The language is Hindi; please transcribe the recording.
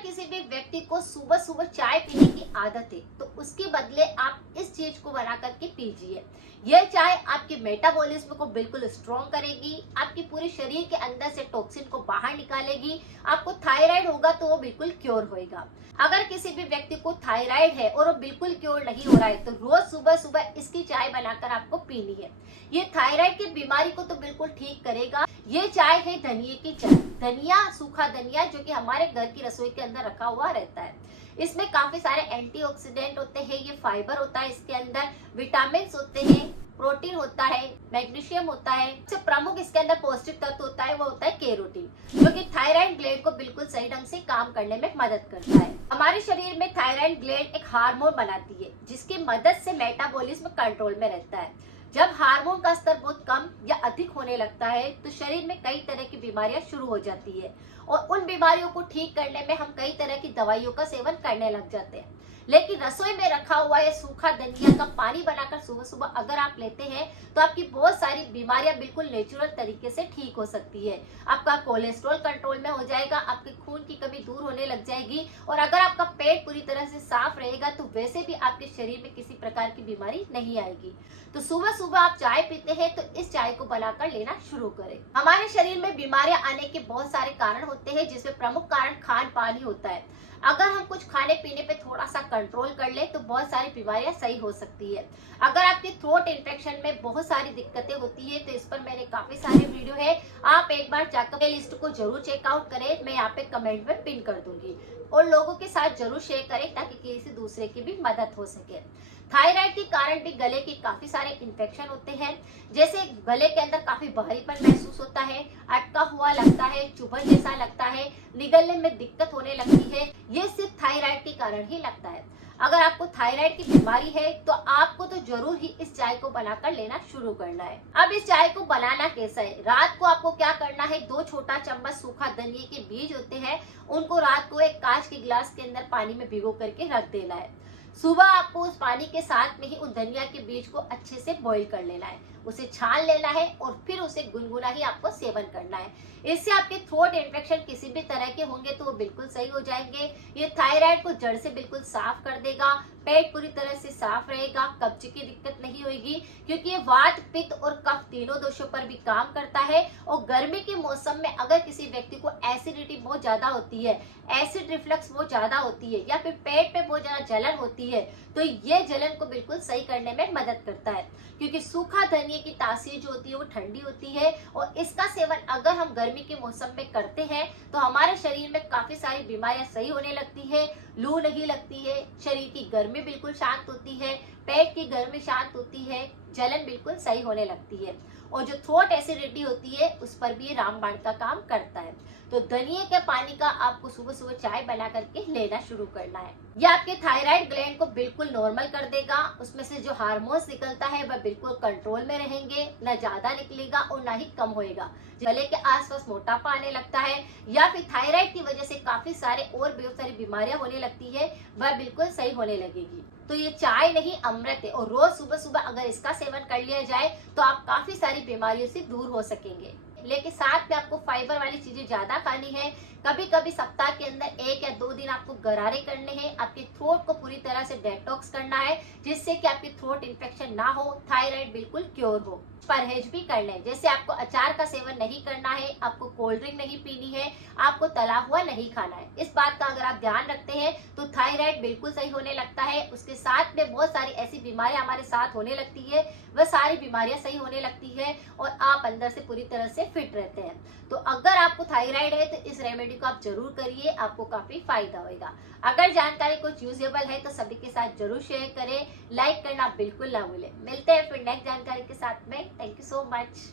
किसी भी व्यक्ति को सुबह सुबह चाय पीने की आदत है तो उसके बदले आप इस चीज को बना करके पीजिए। यह चाय आपके मेटाबॉलिज्म को बिल्कुल स्ट्रॉन्ग करेगी, आपकी पूरे शरीर के अंदर से टॉक्सिन को बाहर निकालेगी। आपको थायराइड होगा तो वो बिल्कुल क्योर होएगा। अगर किसी भी व्यक्ति को थायराइड है और वो बिल्कुल क्योर नहीं हो रहा है तो रोज सुबह सुबह इसकी चाय बनाकर आपको पीनी है। ये थायराइड की बीमारी को तो बिल्कुल ठीक करेगा। ये चाय है धनिये की चाय। धनिया, सूखा धनिया जो कि हमारे घर की रसोई के अंदर रखा हुआ रहता है। इसमें काफी सारे एंटीऑक्सीडेंट होते हैं, ये फाइबर होता है, इसके अंदर विटामिन होते हैं, प्रोटीन होता है, मैग्नीशियम होता है। सबसे प्रमुख इसके अंदर पौष्टिक तत्व होता है वो होता है कैरोटीन, जो कि थायराइड ग्लैंड को बिल्कुल सही ढंग से काम करने में मदद करता है। हमारे शरीर में थायराइड ग्लैंड एक हार्मोन बनाती है जिसकी मदद से मेटाबॉलिज्म कंट्रोल में रहता है। जब हार्मोन का स्तर बहुत कम या अधिक होने लगता है तो शरीर में कई तरह की बीमारियां शुरू हो जाती है और उन बीमारियों को ठीक करने में हम कई तरह की दवाइयों का सेवन करने लग जाते हैं। लेकिन रसोई में रखा हुआ ये सूखा धनिया का पानी बनाकर सुबह सुबह अगर आप लेते हैं तो आपकी बहुत सारी बीमारियां बिल्कुल नेचुरल तरीके से ठीक हो सकती है। आपका कोलेस्ट्रॉल कंट्रोल में हो जाएगा, आपके खून की कमी दूर होने लग जाएगी और अगर आपका पेट पूरी तरह से साफ रहेगा तो वैसे भी आपके शरीर में किसी प्रकार की बीमारी नहीं आएगी। तो सुबह सुबह आप चाय पीते हैं तो इस चाय को बनाकर लेना शुरू करें। हमारे शरीर में बीमारियां आने के बहुत सारे कारण होते हैं जिसमें प्रमुख कारण खान पान ही होता है। अगर हम कुछ खाने पीने पे थोड़ा सा कंट्रोल कर ले तो बहुत सारी बीमारियां सही हो सकती है। अगर आपके थ्रोट इन्फेक्शन में बहुत सारी दिक्कतें होती है तो इस पर मैंने काफी सारे वीडियो है, आप एक बार चेकअप लिस्ट को जरूर चेकआउट करें। मैं यहाँ पे कमेंट में पिन कर दूंगी और लोगों के साथ जरूर शेयर करें ताकि किसी दूसरे की भी मदद हो सके। थायराइड के कारण भी गले के काफी सारे इन्फेक्शन होते हैं, जैसे गले के अंदर काफी भारीपन महसूस होता है, अटका हुआ लगता है, चुभन जैसा लगता है, निगलने में दिक्कत होने लगती है। ये सिर्फ थायराइड के कारण ही लगता है। अगर आपको थायराइड की बीमारी है तो आपको तो जरूर ही इस चाय को बनाकर लेना शुरू करना है। अब इस चाय को बनाना कैसा है? रात को आपको क्या करना है, 2 छोटा चम्मच सूखा धनिये के बीज होते हैं, उनको रात को एक कांच के गिलास के अंदर पानी में भिगो करके रख देना है। सुबह आपको उस पानी के साथ में ही उस धनिया के बीज को अच्छे से बॉईल कर लेना है, उसे छान लेना है और फिर उसे गुनगुना ही आपको सेवन करना है। इससे आपके थ्रोट इन्फेक्शन किसी भी तरह के होंगे तो वो बिल्कुल सही हो जाएंगे। ये थायराइड को जड़ से बिल्कुल साफ कर देगा, पेट पूरी तरह से साफ रहेगा, कब्ज की दिक्कत नहीं होगी क्योंकि ये वात, पित्त और कफ तीनों दोषों पर भी काम करता है। और गर्मी के मौसम में अगर किसी व्यक्ति को एसिडिटी बहुत ज्यादा होती है, एसिड रिफ्लक्स बहुत ज्यादा होती है या फिर पेट पे बहुत ज्यादा जलन होती है तो ये जलन को बिल्कुल सही करने में मदद करता है क्योंकि सूखा धनिये की तासीर जो होती है वो ठंडी होती है और इसका सेवन अगर हम गर्मी के मौसम में करते हैं तो हमारे शरीर में काफी सारी बीमारियां सही होने लगती है। लू नहीं लगती है, शरीर की गर्मी बिल्कुल शांत होती है, पेट की गर्मी शांत होती है, जलन बिल्कुल सही होने लगती है और जो थ्रोट एसिडिटी होती है उस पर भी रामबाण का काम करता है। तो धनिये के पानी का आपको सुबह सुबह चाय बना करके लेना शुरू करना है। यह आपके थायराइड ग्लैंड को बिल्कुल नॉर्मल कर देगा, उसमें से जो हार्मोन्स निकलता है वह बिल्कुल कंट्रोल में रहेंगे, न ज्यादा निकलेगा और न ही कम होएगा। गले के आसपास मोटापा आने लगता है या फिर थायराइड की वजह से काफी सारे और बहुत सारी बीमारियां होने लगती है वह बिल्कुल सही होने लगेगी। तो ये चाय नहीं अमृत है और रोज सुबह सुबह अगर इसका सेवन कर लिया जाए तो आप काफी सारी बीमारियों से दूर हो सकेंगे। लेकिन साथ में आपको फाइबर वाली चीजें ज्यादा खानी है। कभी कभी सप्ताह के अंदर 1 या 2 दिन आपको गरारे करने हैं, आपके थ्रोट को पूरी तरह से डेटॉक्स करना है जिससे कि आपकी थ्रोट इन्फेक्शन ना हो, थायराइड बिल्कुल क्योर हो। परहेज भी करना है, जैसे आपको अचार का सेवन नहीं करना है, आपको कोल्ड ड्रिंक नहीं पीनी है, आपको तला हुआ नहीं खाना है। इस बात का अगर आप ध्यान रखते हैं तो थायराइड बिल्कुल सही होने लगता है। उसके साथ में बहुत सारी ऐसी बीमारियां हमारे साथ होने लगती है, वह सारी बीमारियां सही होने लगती है और आप अंदर से पूरी तरह से फिट रहते हैं। तो अगर आपको थायराइड है तो इस रेमेडी को आप जरूर करिए, आपको काफी फायदा होगा। अगर जानकारी कुछ यूजेबल है तो सभी के साथ जरूर शेयर करें, लाइक करना बिल्कुल ना भूलें। मिलते हैं फिर नेक्स्ट जानकारी के साथ में। Thank you so much.